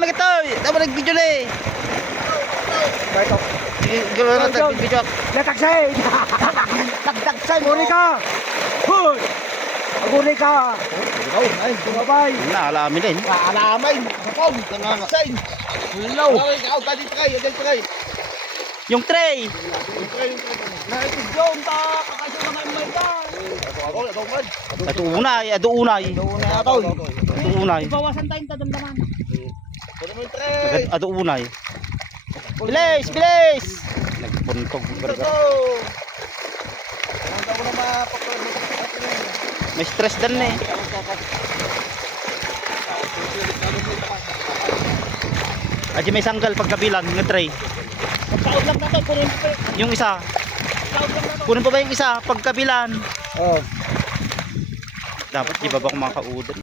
Magitoy. Tama nag-video na eh. Gano'n na nag-video. Natagsay! Nagtagsay! Guri ka! Hoy! Guri ka! Ay, sumabay! Naalamin din. Alamay! Kapag! Nangangasay! Hello! Yung tray. Nakikidyon ta! Kakasya naman may ta! Ito unay. Ibawasan tayong tadamdaman. Ito unay. Bilis! Nagpuntog. May stress din eh. Aji may sanggal pagkabilang ng tray. Magsaod lang natin, kunin pa. Yung isa. Magsaod lang natin. Kunin pa ba yung isa pagkabilan? Oh. Dapat ibaba ko mga kaudan.